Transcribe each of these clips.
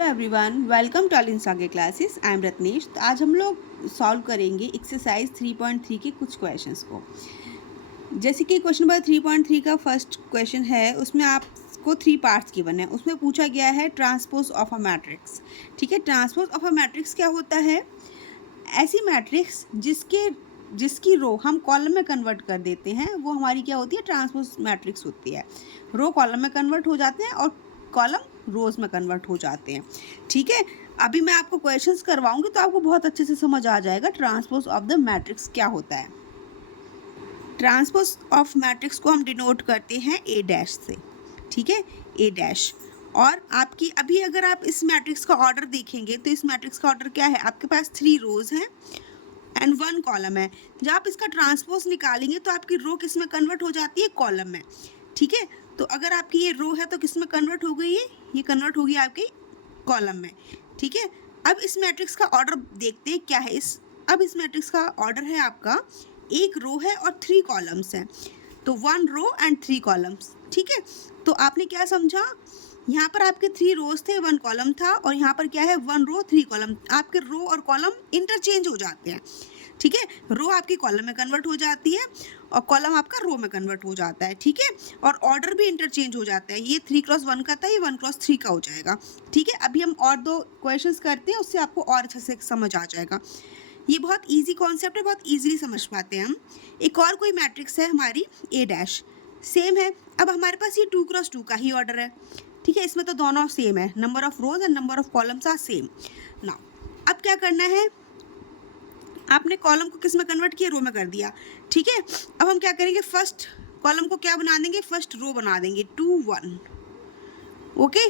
Everyone, welcome to all in sage classes. I am Ratnesh. तो आज हम लोग सॉल्व करेंगे एक्सरसाइज 3.3 के कुछ क्वेश्चंस को। जैसे कि क्वेश्चन नंबर 3.3 का फर्स्ट क्वेश्चन है, उसमें आपको 3 पार्ट्स गिवन है। उसमें पूछा गया है ट्रांसपोज ऑफ अ मैट्रिक्स। ठीक है, ट्रांसपोज ऑफ अ मैट्रिक्स क्या होता है? ऐसी मैट्रिक्स जिसकी रो हम कॉलम में कन्वर्ट कर देते हैं, वो हमारी क्या होती है? ट्रांसपोज मैट्रिक्स होती है। रो कॉलम में कन्वर्ट हो जाते हैं और कॉलम रोज में कन्वर्ट हो जाते हैं। ठीक है, अभी मैं आपको क्वेश्चंस करवाऊंगी तो आपको बहुत अच्छे से समझ आ जाएगा ट्रांसपोज ऑफ द मैट्रिक्स क्या होता है। ट्रांसपोज ऑफ मैट्रिक्स को हम डिनोट करते हैं ए डैश से। ठीक है, ए डैश। और आपकी अभी अगर आप इस मैट्रिक्स का ऑर्डर देखेंगे तो इस मैट्रिक्स का ऑर्डर क्या है? आपके पास 3 रोज हैं एंड 1 कॉलम है। जब आप इसका ट्रांसपोज निकालेंगे तो आपकी रो किस में कन्वर्ट हो जाती है? कॉलम में। ठीक है, तो अगर आपकी ये रो है तो किस में कन्वर्ट हो गई है? ये कन्वर्ट होगी आपकी कॉलम में। ठीक है, अब इस मैट्रिक्स का ऑर्डर देखते हैं क्या है। अब इस मैट्रिक्स का ऑर्डर है आपका, एक रो है और 3 कॉलम्स हैं, तो 1 रो एंड 3 कॉलम्स। ठीक है, तो आपने क्या समझा? यहाँ पर आपके 3 रोज थे, 1 कॉलम था, और यहाँ पर क्या है? 1 रो 3 कॉलम। आपके रो और कॉलम इंटरचेंज हो जाते हैं। ठीक है, रो आपकी कॉलम में कन्वर्ट हो जाती है और कॉलम आपका रो में कन्वर्ट हो जाता है। ठीक है, और ऑर्डर भी इंटरचेंज हो जाता है। ये 3x1 का था, ये 1x3 का हो जाएगा। ठीक है, अभी हम और 2 क्वेश्चंस करते हैं, उससे आपको और अच्छे से समझ आ जाएगा। ये बहुत इजी कॉन्सेप्ट है, बहुत इजीली समझ पाते हैं हम। एक और कोई मैट्रिक्स है हमारी ए डैश, सेम है। अब हमारे पास ये 2x2 का ही ऑर्डर है। ठीक है, इसमें तो दोनों सेम है, number of rows and number of columns are same. Now अब क्या करना है? आपने कॉलम को किस में कन्वर्ट किया? रो में कर दिया। ठीक है, अब हम क्या करेंगे? फर्स्ट कॉलम को क्या बना देंगे? फर्स्ट रो बना देंगे, 2 1। ओके,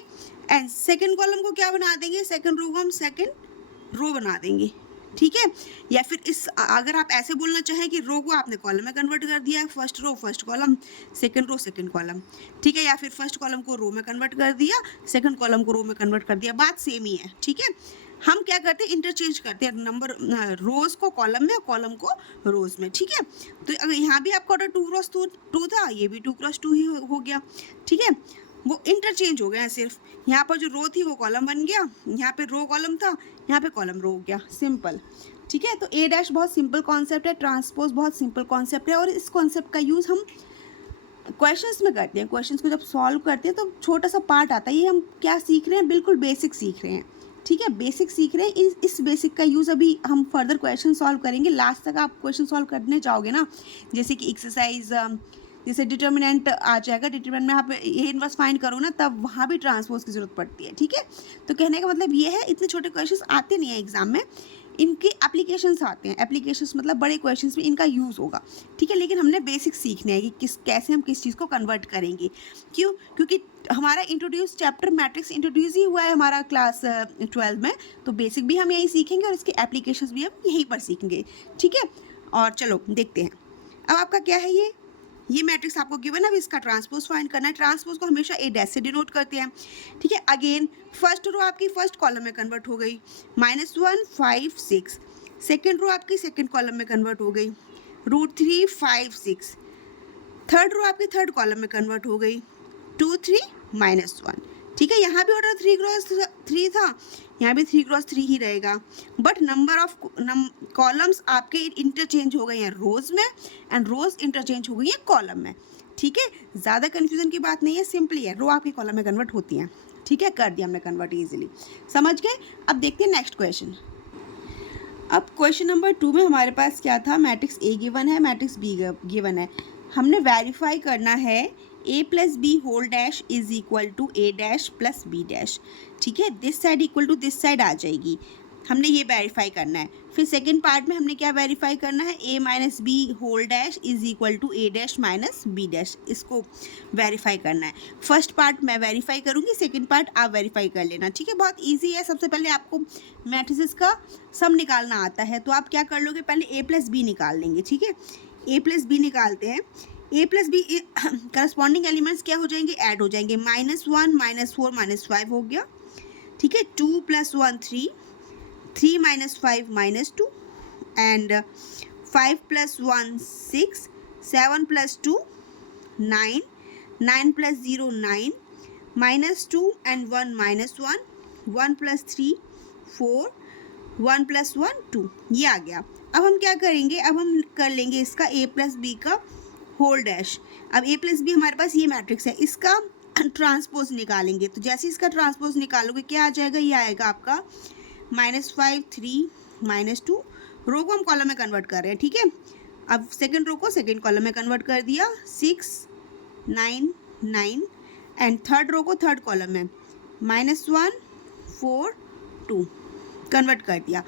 एंड सेकंड कॉलम को क्या बना देंगे? सेकंड रो को हम सेकंड रो बना देंगे। ठीक है, या फिर इस अगर आप ऐसे बोलना चाहें कि रो को आपने कॉलम में कन्वर्ट कर दिया है, first row first column, second row second column. ठीक है, या फिर फर्स्ट कॉलम को रो में कन्वर्ट कर दिया, सेकंड कॉलम को रो में कन्वर्ट कर दिया, बात सेम ही है। ठीक है, हम क्या करते हैं? इंटरचेंज करते हैं नंबर, रोज को कॉलम में और कॉलम को रोज में। ठीक है, तो अगर यहाँ भी आपका ऑर्डर 2x2 था, ये भी 2x2 ही हो गया। ठीक है, वो इंटरचेंज हो गए हैं सिर्फ। यहाँ पर जो रो थी वो कॉलम बन गया, यहाँ पे रो कॉलम था, यहाँ पे कॉलम रो हो गया, सिंपल। ठीक है, तो ए डैश बहुत सिंपल कॉन्सेप्ट है, ट्रांसपोज बहुत सिंपल कॉन्सेप्ट है, और इस कॉन्सेप्ट का यूज़ हम क्वेश्चंस में करते हैं। क्वेश्चंस को जब सॉल्व करते हैं तो छोटा सा पार्ट आता है। ये हम क्या सीख रहे हैं? बिल्कुल बेसिक सीख रहे हैं। ठीक है, बेसिक सीख रहे हैं। इस बेसिक का यूज़ अभी हम फर्दर क्वेश्चन सॉल्व करेंगे। लास्ट तक आप क्वेश्चन सॉल्व करने जाओगे ना, जैसे कि एक्सरसाइज जैसे डिटर्मिनेंट आ जाएगा, डिटर्मिनेंट में आप ए इनवर्स फाइंड करो ना, तब वहाँ भी ट्रांसपोज की जरूरत पड़ती है। ठीक है, तो कहने का मतलब ये है, इतने छोटे क्वेश्चंस आते नहीं हैं एग्जाम में, इनके एप्लीकेशंस आते हैं। एप्लीकेशंस मतलब बड़े क्वेश्चंस में इनका यूज़ होगा। ठीक है, लेकिन हमने बेसिक सीखने हैं कि कैसे हम किस चीज़ को कन्वर्ट करेंगे। क्यों? क्योंकि हमारा इंट्रोड्यूस चैप्टर मैट्रिक्स इंट्रोड्यूस ही हुआ है हमारा क्लास 12 में, तो बेसिक भी हम यही सीखेंगे और इसके एप्लीकेशंस भी हम यहीं पर सीखेंगे। ठीक है, और चलो देखते हैं। अब आपका क्या है? ये मैट्रिक्स आपको गिवन है, अब इसका ट्रांसपोज फाइंड करना है। ट्रांसपोज को हमेशा ए डैश से डिनोट करते हैं। ठीक है, अगेन फर्स्ट रो आपकी फर्स्ट कॉलम में कन्वर्ट हो गई, -1 5 6। सेकेंड रो आपकी सेकेंड कॉलम में कन्वर्ट हो गई, √3 5 6। थर्ड रो आपकी थर्ड कॉलम में कन्वर्ट हो गई, 2 3 -1। ठीक है, यहाँ भी ऑर्डर 3x3 था, यहाँ भी 3x3 ही रहेगा, बट नंबर ऑफ कॉलम्स आपके इंटरचेंज हो गए हैं रोज में, एंड रोज इंटरचेंज हो गई है कॉलम में। ठीक है, ज़्यादा कन्फ्यूजन की बात नहीं है, सिंपली है, रो आपकी कॉलम में कन्वर्ट होती हैं। ठीक है, कर दिया हमने कन्वर्ट ईजिली, समझ गए। अब देखते हैं नेक्स्ट क्वेश्चन। अब क्वेश्चन नंबर 2 में हमारे पास क्या था? मैट्रिक्स ए गिवन है, मैट्रिक्स बी गिवन है। हमने वेरीफाई करना है a plus B whole dash is equal to A dash plus B dash. ठीक है, this side equal to this side आ जाएगी, हमने ये वेरीफाई करना है। फिर सेकंड पार्ट में हमने क्या वेरीफाई करना है? a minus B whole dash is equal to A dash minus B dash, इसको वेरीफाई करना है। फर्स्ट पार्ट मैं वेरीफाई करूँगी, सेकंड पार्ट आप वेरीफाई कर लेना। ठीक है, बहुत ईजी है। सबसे पहले आपको मैट्रिसेस का सम निकालना आता है, तो आप क्या कर लोगे? पहले a प्लस बी निकाल लेंगे। ठीक है, a प्लस बी निकालते हैं। a plus B corresponding elements क्या हो जाएंगे? ऐड हो जाएंगे। -1 -4 -5 हो गया। ठीक है, 2 + 1 3, 3 - 5 -2, एंड 5 + 1 6, 7 + 2 9, 9 + 0 9, -2 and 1 -1 1 + 3 4, 1 + 1 2, ये आ गया। अब हम क्या करेंगे, अब हम कर लेंगे इसका a + b का होल डैश। अब a + b हमारे पास ये मैट्रिक्स है, इसका ट्रांसपोज निकालेंगे। तो जैसे इसका ट्रांसपोज निकालोगे क्या आ जाएगा, ये आएगा आपका -5 3 -2। रो को हम कॉलम में कन्वर्ट कर रहे हैं, ठीक है। अब सेकंड रो को सेकंड कॉलम में कन्वर्ट कर दिया, 6 9 9, एंड थर्ड रो को थर्ड कॉलम में -1 4 2 कन्वर्ट कर दिया।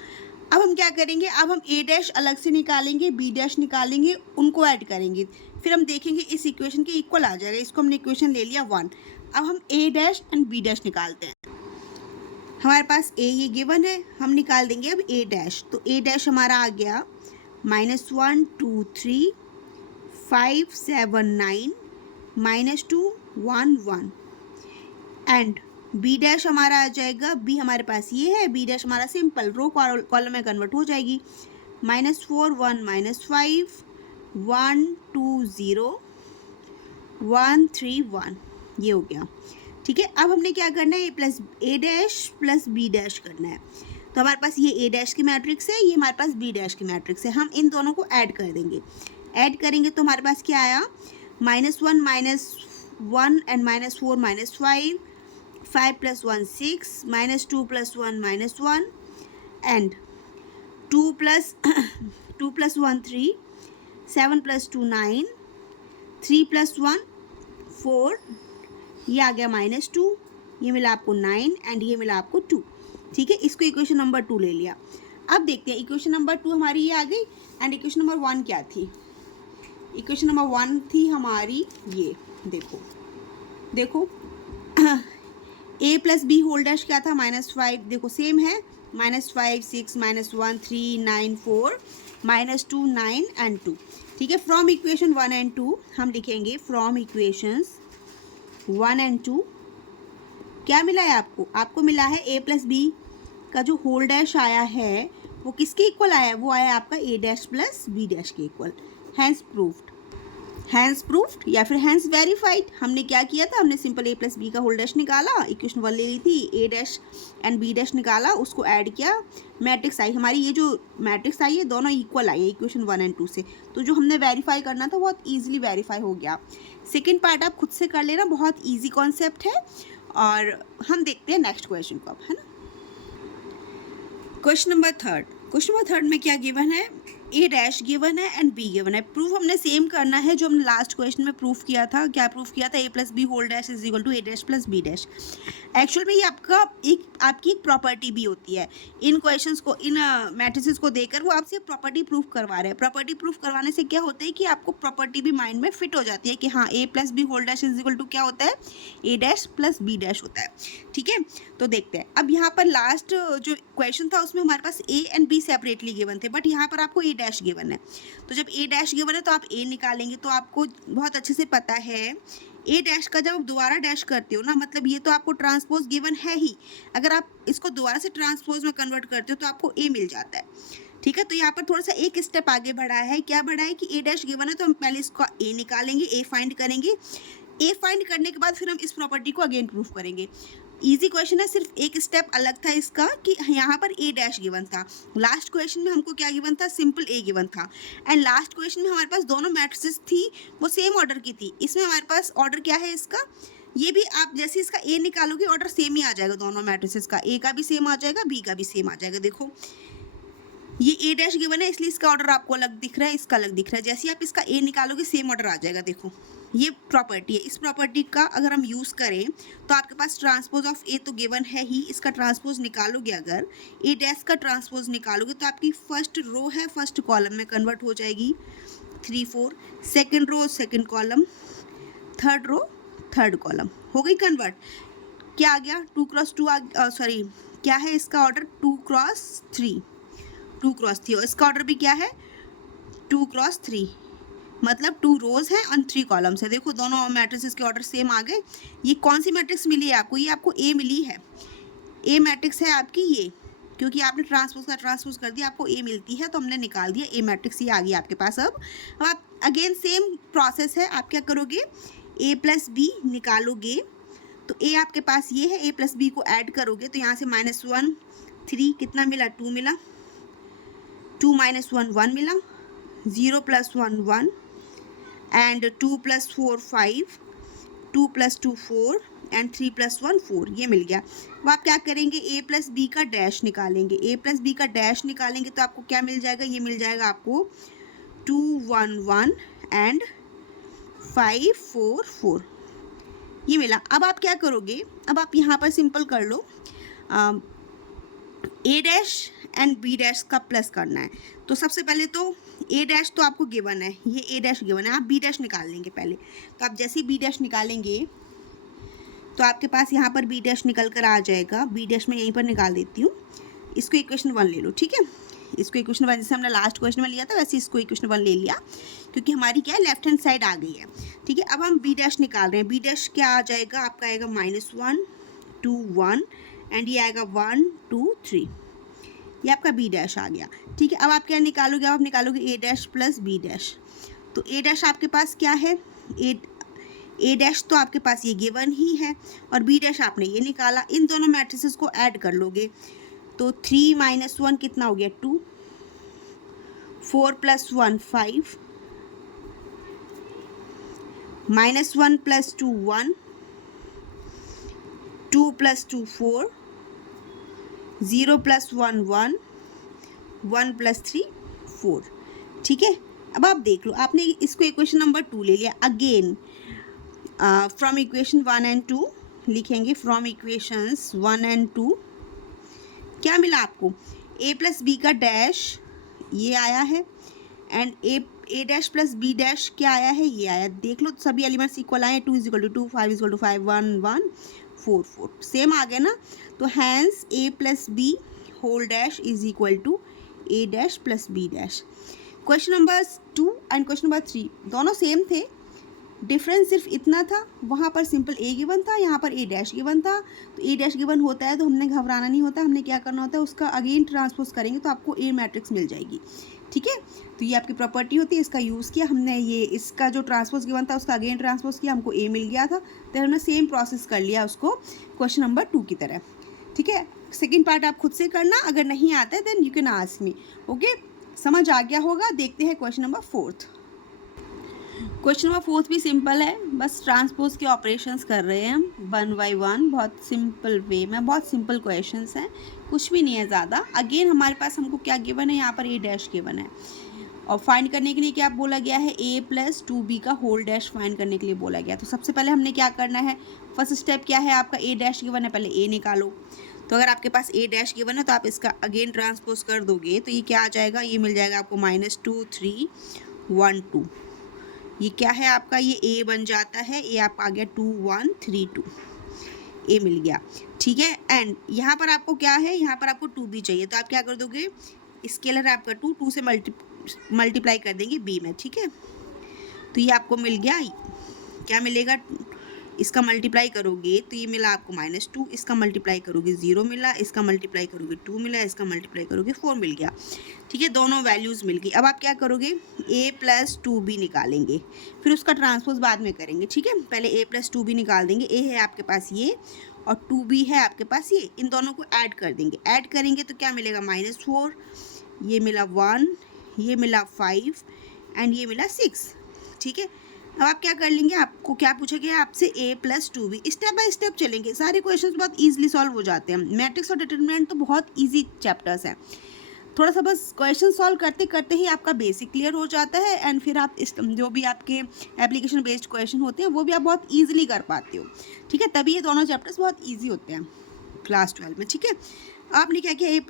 अब हम क्या करेंगे, अब हम a डैश अलग से निकालेंगे, b डैश निकालेंगे, उनको ऐड करेंगे, फिर हम देखेंगे इस इक्वेशन के इक्वल आ जाएगा। इसको हमने इक्वेशन ले लिया 1। अब हम a dash and b dash निकालते हैं। हमारे पास a ये गिवन है, हम निकाल देंगे अब a डैश। तो a डैश हमारा आ गया -1 2 3 5 7 9 -2 1 1, एंड बी डैश हमारा आ जाएगा, बी हमारे पास ये है, बी डैश हमारा सिंपल रो कॉलम में कन्वर्ट हो जाएगी, -4 1 -5 1 2 0 1 3 1, ये हो गया, ठीक है। अब हमने क्या करना है, a dash plus B dash करना है। तो हमारे पास ये a डैश की मैट्रिक्स है, ये हमारे पास b डैश की मैट्रिक्स है। हम इन दोनों को ऐड कर देंगे। ऐड करेंगे तो हमारे पास क्या आया, -1 -1 एंड -4 -5 5 + 1 6 -2 + 1 -1, एंड 2 + 2 + 1 3 7 + 2 9 3 + 1 4, ये आ गया -2, ये मिला आपको 9, एंड ये मिला आपको 2, ठीक है। इसको इक्वेशन नंबर 2 ले लिया। अब देखते हैं इक्वेशन नंबर 2 हमारी ये आ गई, एंड इक्वेशन नंबर 1 क्या थी। इक्वेशन नंबर 1 थी हमारी ये, देखो देखो a + b होल डैश क्या था, -5, देखो सेम है, -5 6 -1 3 9 4 -2 9 एंड 2, ठीक है। फ्रॉम इक्वेशन 1 एंड 2 हम लिखेंगे, फ्रॉम इक्वेशंस 1 एंड 2 क्या मिला है आपको, आपको मिला है a + b का जो होल डैश आया है वो किसके इक्वल आया है, वो आया आपका a dash plus b dash के equal. Hence proved, hence proved या फिर हैंस वेरीफाइड। हमने क्या किया था, हमने सिंपल a + b का होल डैश निकाला, इक्वेशन 1 ले ली थी, a dash and b dash निकाला, उसको ऐड किया, मैट्रिक्स आई हमारी। ये जो मैट्रिक्स आई है दोनों इक्वल आई है इक्वेशन 1 एंड 2 से। तो जो हमने वेरीफाई करना था बहुत ईजिली वेरीफाई हो गया। सेकेंड पार्ट आप खुद से कर लेना, बहुत ईजी कॉन्सेप्ट है। और हम देखते हैं नेक्स्ट क्वेश्चन को अब, है ना। क्वेश्चन नंबर थर्ड में क्या गिवन है, a डैश गिवन है एंड b गिवन है। प्रूफ हमने सेम करना है जो हमने लास्ट क्वेश्चन में प्रूफ किया था। क्या प्रूफ किया था, a + b whole dash is equal to a dash plus b dash. Actual में ये आपकी एक प्रॉपर्टी भी होती है। इन क्वेश्चंस को, इन मैट्रिसेस को देकर वो आपसे प्रॉपर्टी प्रूफ करवा रहे हैं। प्रॉपर्टी प्रूफ करवाने से क्या होता है कि आपको प्रॉपर्टी भी माइंड में फिट हो जाती है कि हाँ a + b whole dash is equal to क्या होता है, a dash plus b dash होता है, ठीक है। तो देखते हैं अब यहाँ पर लास्ट जो क्वेश्चन था उसमें हमारे पास a and b separately given थे, बट यहाँ पर आपको a डैश गिवन है। तो जब a डैश गिवन है तो आप a निकालेंगे। तो आपको बहुत अच्छे से पता है a डैश का जब आप दोबारा डैश करते हो ना, मतलब ये तो आपको ट्रांसपोज गिवन है ही, अगर आप इसको दोबारा से ट्रांसपोज में कन्वर्ट करते हो तो आपको a मिल जाता है, ठीक है। तो यहाँ पर थोड़ा सा एक स्टेप आगे बढ़ा है। क्या बढ़ा है कि a डैश गिवन है तो हम पहले इसका a निकालेंगे, a फाइंड करेंगे। a फाइंड करने के बाद फिर हम इस प्रॉपर्टी को अगेन प्रूफ करेंगे। इजी क्वेश्चन है, सिर्फ एक स्टेप अलग था इसका कि यहाँ पर a डैश गिवन था। लास्ट क्वेश्चन में हमको क्या गिवन था, सिंपल a गिवन था। एंड लास्ट क्वेश्चन में हमारे पास दोनों मैट्रिसेस थी वो सेम ऑर्डर की थी। इसमें हमारे पास ऑर्डर क्या है इसका, ये भी आप जैसे इसका a निकालोगे ऑर्डर सेम ही आ जाएगा। दोनों मैट्रिसेस का a का भी सेम आ जाएगा, b का भी सेम आ जाएगा। देखो ये a डैश गिवन है इसलिए इसका ऑर्डर आपको अलग दिख रहा है, इसका अलग दिख रहा है। जैसे आप इसका a निकालोगे सेम ऑर्डर आ जाएगा। देखो ये प्रॉपर्टी है, इस प्रॉपर्टी का अगर हम यूज़ करें तो आपके पास ट्रांसपोज ऑफ a तो गिवन है ही, इसका ट्रांसपोज निकालोगे, अगर a डैश का ट्रांसपोज निकालोगे तो आपकी फर्स्ट रो है फर्स्ट कॉलम में कन्वर्ट हो जाएगी 3 4, second row second column, third row third column, हो गई कन्वर्ट। क्या आ गया, 2 क्रॉस 2 सॉरी क्या है इसका ऑर्डर, 2 क्रॉस 3 और इसका ऑर्डर भी क्या है 2 क्रॉस 3, मतलब 2 रोज है और 3 कॉलम्स है। देखो दोनों मैट्रिक्स के ऑर्डर सेम आ गए। ये कौन सी मैट्रिक्स मिली है आपको, ये आपको ए मिली है, ए मैट्रिक्स है आपकी ये, क्योंकि आपने ट्रांसपोज कर दिया, आपको ए मिलती है तो हमने निकाल दिया ए मैट्रिक्स, ये आ गई आपके पास। अब आप अगेन सेम प्रोसेस है, आप क्या करोगे a + b निकालोगे तो ए आपके पास ये है, ए प्लस बी को ऐड करोगे तो यहाँ से -1 3 कितना मिला, 2 मिला, 2 - 1 1 मिला, 0 + 1 1 एंड 2 + 4 5, 2 + 2 4 एंड 3 + 1 4, ये मिल गया। अब आप क्या करेंगे, ए प्लस बी का डैश निकालेंगे। ए प्लस बी का डैश निकालेंगे तो आपको क्या मिल जाएगा, ये मिल जाएगा आपको 2 1 1 एंड 5 4 4, ये मिला। अब आप क्या करोगे, अब आप यहाँ पर सिंपल कर लो, ए डैश एंड बी डैश का प्लस करना है। तो सबसे पहले तो ए डैश तो आपको गिवन है, ये ए डैश गिवन है, आप बी डैश निकाल लेंगे पहले। तो आप जैसे ही बी डैश निकालेंगे तो आपके पास यहाँ पर बी डैश निकल कर आ जाएगा। बी डैश मैं यहीं पर निकाल देती हूँ। इसको इक्वेशन 1 ले लो, ठीक है। इसको इक्वेशन 1 जैसे हमने लास्ट क्वेश्चन में लिया था वैसे इसको इक्वेशन 1 ले लिया, क्योंकि हमारी क्या है, लेफ्ट हैंड साइड आ गई है, ठीक है। अब हम बी डैश निकाल रहे हैं। बी डैश क्या आ जाएगा, आपका आएगा -1 2 1 एंड ये आएगा 1 2 3, ये आपका बी डैश आ गया, ठीक है। अब आप क्या निकालोगे, अब आप निकालोगे ए डैश प्लस बी डैश। तो ए डैश आपके पास क्या है, ए डैश तो आपके पास ये गिवन ही है और बी डैश आपने ये निकाला। इन दोनों मैट्रिसेस को ऐड कर लोगे तो 3 - 1 कितना हो गया, 2, 4 + 1 5, -1 + 2 1, 2 + 2 4, 0 + 1 1, 1 + 3 4, ठीक है। अब आप देख लो, आपने इसको इक्वेशन नंबर 2 ले लिया। अगेन फ्रॉम इक्वेशन 1 एंड 2 लिखेंगे, फ्रॉम इक्वेशंस 1 एंड 2 क्या मिला आपको, ए प्लस बी का डैश ये आया है and A dash plus B dash क्या आया है, ये आया। देख लो सभी एलिमेंट्स इक्वल आए, 2 = 2, 5 = 5, 1 1 4 4 सेम आ गया ना। तो hence A plus B whole dash is equal to A dash plus B dash. Question number 2 and question number 3 दोनों सेम थे, डिफरेंस सिर्फ इतना था, वहाँ पर सिंपल ए गिवन था, यहाँ पर ए डैश गिवन था। तो ए डैश गिवन होता है तो हमने घबराना नहीं होता, हमने क्या करना होता है, उसका अगेन ट्रांसपोज करेंगे तो आपको ए मैट्रिक्स मिल जाएगी, ठीक है। तो ये आपकी प्रॉपर्टी होती है, इसका यूज़ किया हमने, ये इसका जो ट्रांसपोज गिवन था उसका अगेन ट्रांसपोज किया, हमको ए मिल गया था। तो हमने सेम प्रोसेस कर लिया उसको क्वेश्चन नंबर 2 की तरह, ठीक है। सेकेंड पार्ट आप खुद से करना, अगर नहीं आता है then you can ask me, okay. समझ आ गया होगा। देखते हैं क्वेश्चन नंबर 4। क्वेश्चन नंबर 4 भी सिंपल है, बस ट्रांसपोज के ऑपरेशंस कर रहे हैं हम 1 by 1, बहुत सिंपल वे में, बहुत सिंपल क्वेश्चंस हैं, कुछ भी नहीं है ज़्यादा। अगेन हमारे पास हमको क्या गिवन है, यहाँ पर ए डैश गिवन है और फाइंड करने के लिए क्या बोला गया है, ए प्लस 2b का होल डैश फाइंड करने के लिए बोला गया। तो सबसे पहले हमने क्या करना है, फर्स्ट स्टेप क्या है आपका, ए डैश गिवन है, पहले ए निकालो। तो अगर आपके पास ए डैश गिवन है तो आप इसका अगेन ट्रांसपोज कर दोगे तो ये क्या आ जाएगा, ये मिल जाएगा आपको -2 3 1 2, ये क्या है आपका, ये ए बन जाता है, ये आपका आ गया 2 1 3 2, ए मिल गया, ठीक है। एंड यहाँ पर आपको क्या है, यहाँ पर आपको 2b चाहिए, तो आप क्या कर दोगे, स्केलर है आपका 2, 2 से मल्टीप्लाई कर देंगे b में, ठीक है। तो ये आपको मिल गया, क्या मिलेगा, इसका मल्टीप्लाई करोगे तो ये मिला आपको -2, इसका मल्टीप्लाई करोगे 0 मिला, इसका मल्टीप्लाई करोगे 2 मिला, इसका मल्टीप्लाई करोगे 4 मिल गया, ठीक है। दोनों वैल्यूज़ मिल गई। अब आप क्या करोगे, a प्लस 2b निकालेंगे, फिर उसका ट्रांसपोज बाद में करेंगे, ठीक है। पहले a प्लस 2b निकाल देंगे, a है आपके पास ये और 2b है आपके पास ये, इन दोनों को ऐड कर देंगे। ऐड करेंगे तो क्या मिलेगा, -4, ये मिला 1, ये मिला 5 एंड ये मिला 6, ठीक है। अब आप क्या कर लेंगे, आपको क्या पूछा गया आपसे, a plus 2b, step by step चलेंगे, सारे क्वेश्चंस बहुत इजीली सॉल्व हो जाते हैं। मैट्रिक्स और डिटरमिनेंट तो बहुत इजी चैप्टर्स हैं, थोड़ा सा बस क्वेश्चन सॉल्व करते करते ही आपका बेसिक क्लियर हो जाता है एंड फिर आप इस जो भी आपके एप्लीकेशन बेस्ड क्वेश्चन होते हैं वो भी आप बहुत ईजिली कर पाते हो, ठीक है। तभी ये दोनों चैप्टर्स बहुत ईजी होते हैं क्लास 12 में, ठीक है। आपने क्या किया,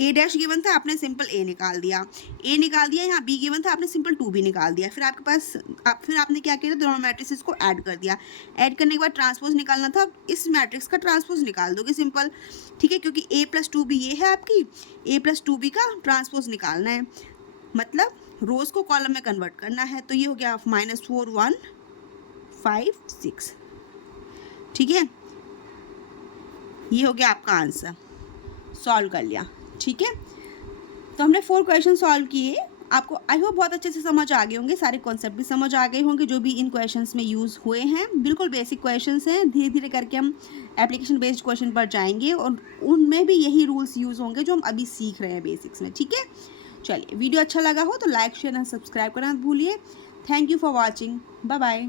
ए डैश गिवन था, आपने सिंपल ए निकाल दिया, यहाँ बी गिवन था, आपने सिंपल 2b निकाल दिया। फिर आपके पास फिर आपने क्या किया, दोनों मैट्रिक्स को ऐड कर दिया। ऐड करने के बाद ट्रांसपोज निकालना था, इस मैट्रिक्स का ट्रांसपोज निकाल दोगे सिंपल, ठीक है, क्योंकि a प्लस 2b ये है आपकी, a प्लस 2b का ट्रांसपोज निकालना है, मतलब रोज को कॉलम में कन्वर्ट करना है। तो ये हो गया -4 1 5 6, ठीक है। ये हो गया आपका आंसर, सॉल्व कर लिया, ठीक है। तो हमने 4 क्वेश्चन सॉल्व किए। आपको आई होप बहुत अच्छे से समझ आ गए होंगे, सारे कॉन्सेप्ट भी समझ आ गए होंगे जो भी इन क्वेश्चंस में यूज़ हुए हैं। बिल्कुल बेसिक क्वेश्चंस हैं, धीरे-धीरे करके हम एप्लीकेशन बेस्ड क्वेश्चन पर जाएँगे और उनमें भी यही रूल्स यूज़ होंगे जो हम अभी सीख रहे हैं बेसिक्स में, ठीक है? चलिए, वीडियो अच्छा लगा हो तो लाइक, शेयर एंड सब्सक्राइब करना मत भूलिए। Thank you for watching. Bye bye.